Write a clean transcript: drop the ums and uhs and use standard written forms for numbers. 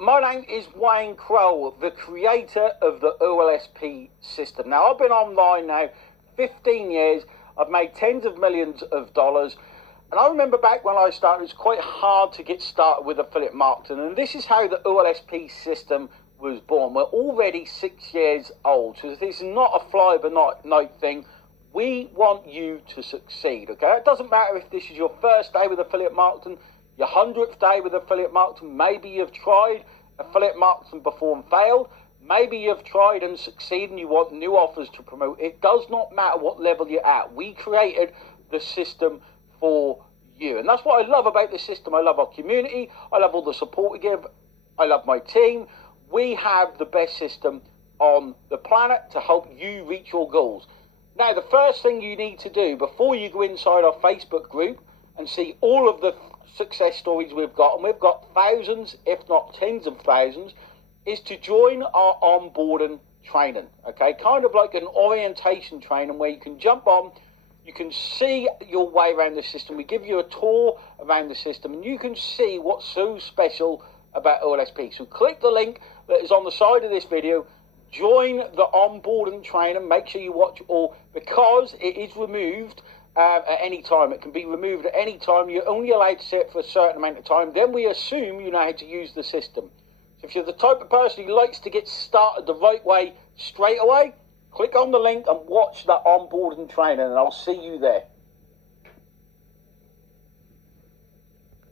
My name is Wayne Crowell, the creator of the OLSP system. Now, I've been online now 15 years. I've made tens of millions of dollars. And I remember back when I started, it was quite hard to get started with affiliate marketing. And this is how the OLSP system was born. We're already 6 years old. So this is not a fly-by-night thing. We want you to succeed, okay? It doesn't matter if this is your first day with affiliate marketing, your 100th day with affiliate marketing. Maybe you've tried affiliate marketing before and failed. Maybe you've tried and succeeded and you want new offers to promote. It does not matter what level you're at. We created the system for you. And that's what I love about this system. I love our community. I love all the support we give. I love my team. We have the best system on the planet to help you reach your goals. Now, the first thing you need to do before you go inside our Facebook group and see all of the success stories we've got, and we've got thousands, if not tens of thousands, is to join our onboarding training, okay? Kind of like an orientation training where you can jump on, you can see your way around the system. We give you a tour around the system, and you can see what's so special about OLSP. So click the link that is on the side of this video, join the onboarding training, make sure you watch it all, because it is removed at any time. It can be removed at any time. You're only allowed to see it for a certain amount of time. Then we assume you know how to use the system. So if you're the type of person who likes to get started the right way straight away, click on the link and watch that onboarding training, and I'll see you there.